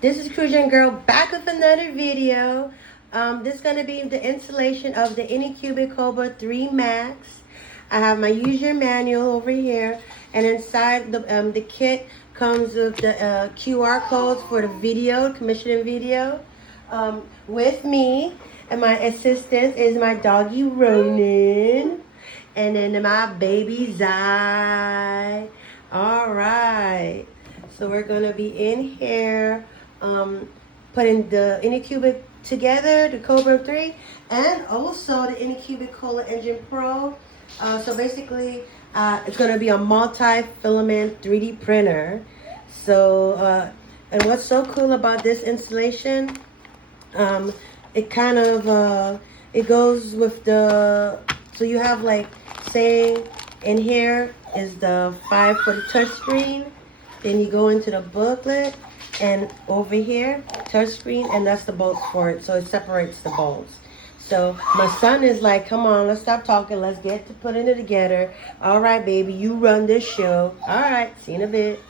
This is Cruisin' Girl back with another video. This is going to be the installation of the Anycubic Kobra 3 Max. I have my user manual over here, and inside the kit comes with the QR codes for the video, commissioning video. With me and my assistant is my doggy Ronan, and then my baby Zai. All right, so we're going to be in here putting the Anycubic together, the Kobra 3, and also the Anycubic Cola Engine Pro. So basically, it's going to be a multi-filament 3D printer. So, and what's so cool about this installation, it kind of, it goes with the, so you have like, say, in here is the 5 for the touchscreen. Then you go into the booklet, and over here, touchscreen, and that's the bolts for it. So it separates the bolts. So my son is like, come on, let's stop talking. Let's get to putting it together. All right, baby, you run this show. All right, see you in a bit.